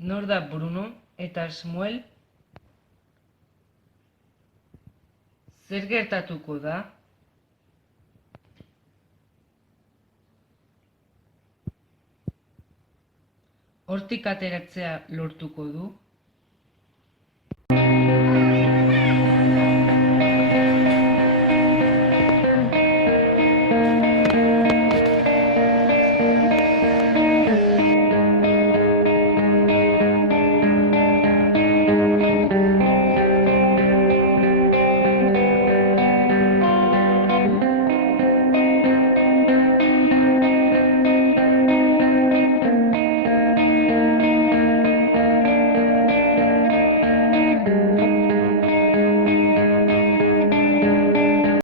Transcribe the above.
Nor da Bruno eta Samuel? Zer gertatuko da? Hortik ateratzea lortuko du?